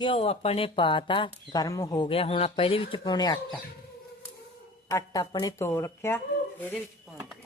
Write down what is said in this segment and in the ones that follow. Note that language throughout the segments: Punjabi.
ਘਿਓ ਆਪਾਂ ਨੇ ਪਾਤਾ, ਗਰਮ ਹੋ ਗਿਆ। ਹੁਣ ਆਪਾਂ ਇਹਦੇ ਵਿੱਚ ਪਾਉਣੇ ਆਟਾ। ਆਟਾ ਆਪਾਂ ਨੇ ਤੋੜ ਰੱਖਿਆ, ਇਹਦੇ ਵਿੱਚ ਪਾਉਣਾ।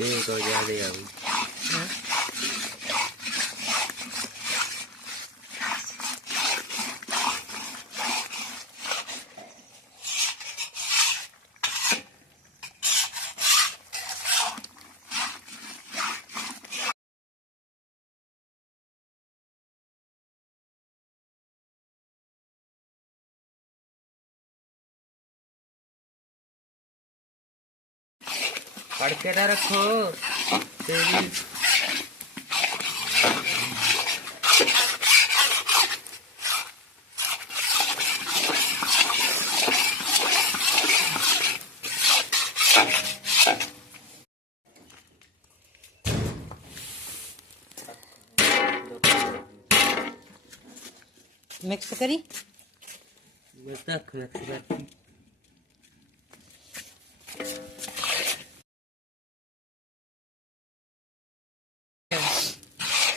ဆေးတော့ကြားသေးရဘူးနော် पढ़ के ना रखो। मिक्स करी। मिक्स करी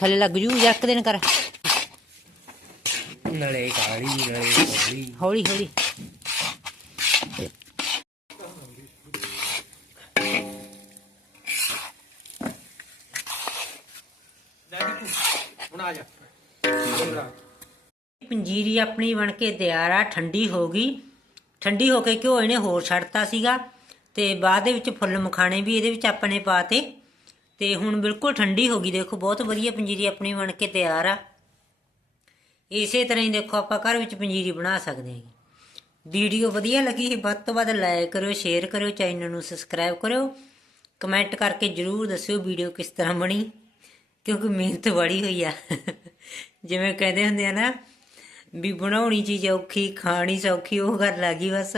ਥੱਲੇ ਲੱਗ ਜੂ ਜੱਕ ਦੇਣ ਕਰ। ਨਲੇ ਕਾਲੀ ਨਲੇ ਕਾਲੀ ਹੌਲੀ ਹੌਲੀ। ਪੰਜੀਰੀ ਆਪਣੀ ਬਣ ਕੇ ਤਿਆਰ ਆ ਠੰਡੀ ਹੋ ਗਈ। ਠੰਡੀ ਹੋ ਕੇ ਘਿਓ ਇਹਨੇ ਹੋਰ ਛੱਡਤਾ ਸੀਗਾ ਤੇ ਬਾਅਦ ਦੇ ਵਿੱਚ ਫੁੱਲ ਮਖਾਣੇ ਵੀ ਇਹਦੇ ਵਿੱਚ ਆਪਾਂ ਨੇ ਪਾਤੇ ਤੇ ਹੁਣ ਬਿਲਕੁਲ ਠੰਡੀ ਹੋ ਗਈ। ਦੇਖੋ, ਬਹੁਤ ਵਧੀਆ ਪੰਜੀਰੀ ਆਪਣੀ ਬਣ ਕੇ ਤਿਆਰ ਆ। ਇਸੇ ਤਰ੍ਹਾਂ ਹੀ ਦੇਖੋ, ਆਪਾਂ ਘਰ ਵਿੱਚ ਪੰਜੀਰੀ ਬਣਾ ਸਕਦੇ ਹਾਂ। ਵੀਡੀਓ ਵਧੀਆ ਲੱਗੀ ਵੱਧ ਤੋਂ ਵੱਧ ਲਾਈਕ ਕਰਿਓ, ਸ਼ੇਅਰ ਕਰਿਓ, ਚੈਨਲ ਨੂੰ ਸਬਸਕ੍ਰਾਈਬ ਕਰਿਓ। ਕਮੈਂਟ ਕਰਕੇ ਜਰੂਰ ਦੱਸਿਓ ਵੀਡੀਓ ਕਿਸ ਤਰ੍ਹਾਂ ਬਣੀ, ਕਿਉਂਕਿ ਮਿਹਨਤ ਬੜੀ ਹੋਈ ਆ। ਜਿਵੇਂ ਕਹਿੰਦੇ ਹੁੰਦੇ ਆ ਨਾ, ਵੀ ਬਣਾਉਣੀ ਚੀਜ਼ ਔਖੀ, ਖਾਣੀ ਸੌਖੀ, ਉਹ ਗੱਲ ਲੱਗੀ ਬਸ।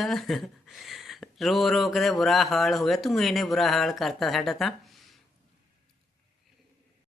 ਰੋ ਰੋ ਕੇ ਤੇ ਬੁਰਾ ਹਾਲ ਹੋਇਆ ਤੂੰ ਇਹਨੇ ਬੁਰਾ ਹਾਲ ਕਰਤਾ ਸਾਡਾ ਤਾਂ।